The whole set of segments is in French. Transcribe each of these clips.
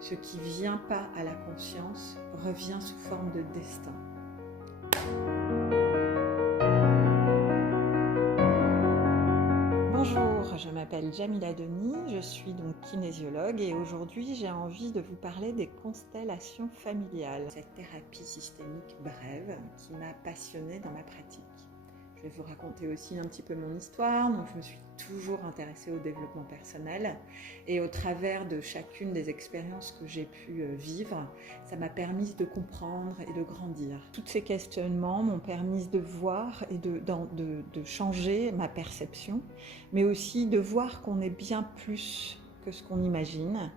Ce qui ne vient pas à la conscience revient sous forme de destin. Bonjour, je m'appelle Jamila Denis, je suis donc kinésiologue et aujourd'hui j'ai envie de vous parler des constellations familiales. Cette thérapie systémique brève qui m'a passionnée dans ma pratique. Je vais vous raconter aussi un petit peu mon histoire. Donc, je me suis toujours intéressée au développement personnel et au travers de chacune des expériences que j'ai pu vivre, ça m'a permis de comprendre et de grandir. Tous ces questionnements m'ont permis de voir et de changer ma perception, mais aussi de voir qu'on est bien plus que ce qu'on imagine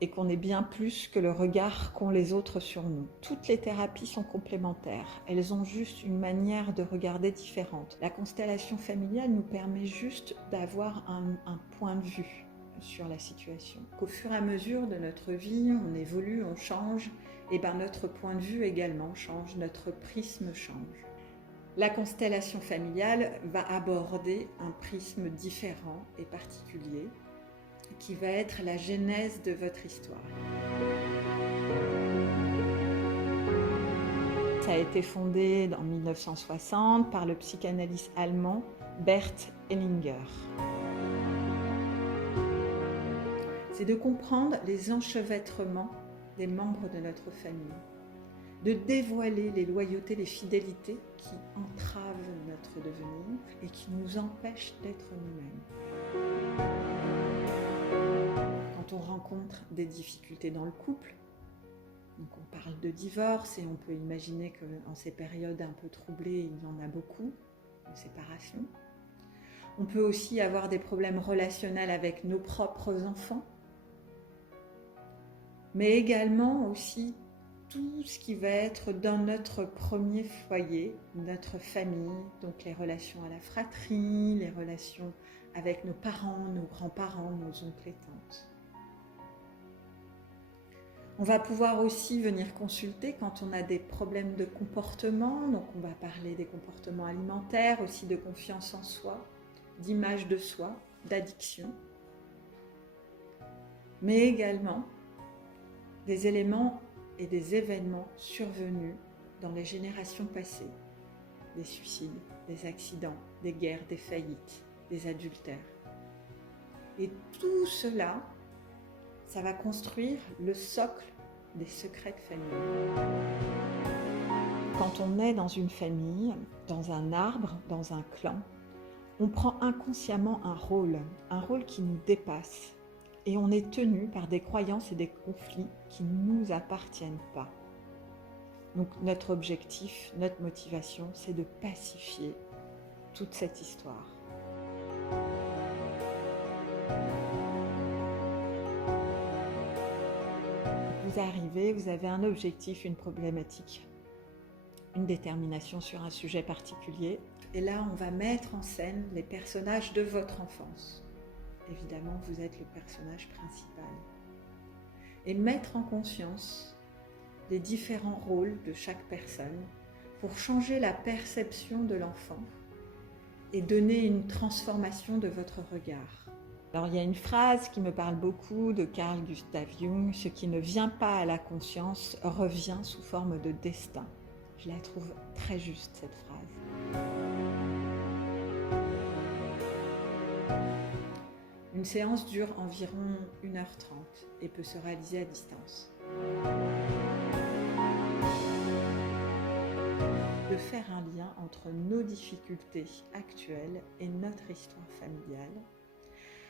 et qu'on est bien plus que le regard qu'ont les autres sur nous. Toutes les thérapies sont complémentaires, elles ont juste une manière de regarder différente. La constellation familiale nous permet juste d'avoir un point de vue sur la situation. Qu'au fur et à mesure de notre vie, on évolue, on change, et bien notre point de vue également change, notre prisme change. La constellation familiale va aborder un prisme différent et particulier, qui va être la genèse de votre histoire. Ça a été fondé en 1960 par le psychanalyste allemand Bert Hellinger. C'est de comprendre les enchevêtrements des membres de notre famille, de dévoiler les loyautés, les fidélités qui entravent notre devenir et qui nous empêchent d'être nous-mêmes. Quand on rencontre des difficultés dans le couple, donc on parle de divorce et on peut imaginer qu'en ces périodes un peu troublées, il y en a beaucoup, de séparation. On peut aussi avoir des problèmes relationnels avec nos propres enfants, mais également aussi tout ce qui va être dans notre premier foyer, notre famille, donc les relations à la fratrie, les relations avec nos parents, nos grands-parents, nos oncles et tantes. On va pouvoir aussi venir consulter quand on a des problèmes de comportement, donc on va parler des comportements alimentaires, aussi de confiance en soi, d'image de soi, d'addiction, mais également des éléments et des événements survenus dans les générations passées, des suicides, des accidents, des guerres, des faillites, des adultères. Et tout cela, ça va construire le socle des secrets de famille. Quand on est dans une famille, dans un arbre, dans un clan, on prend inconsciemment un rôle qui nous dépasse. Et on est tenu par des croyances et des conflits qui ne nous appartiennent pas. Donc notre objectif, notre motivation, c'est de pacifier toute cette histoire. Vous arrivez, vous avez un objectif, une problématique, une détermination sur un sujet particulier. Et là, on va mettre en scène les personnages de votre enfance. Évidemment, vous êtes le personnage principal. Et mettre en conscience les différents rôles de chaque personne pour changer la perception de l'enfant et donner une transformation de votre regard. Alors, il y a une phrase qui me parle beaucoup de Carl Gustav Jung, ce qui ne vient pas à la conscience revient sous forme de destin. Je la trouve très juste, cette phrase. Une séance dure environ 1h30 et peut se réaliser à distance. De faire un lien entre nos difficultés actuelles et notre histoire familiale,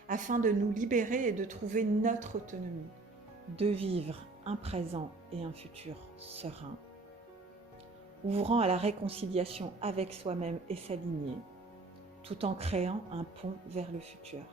afin de nous libérer et de trouver notre autonomie, de vivre un présent et un futur serein, ouvrant à la réconciliation avec soi-même et sa lignée, tout en créant un pont vers le futur.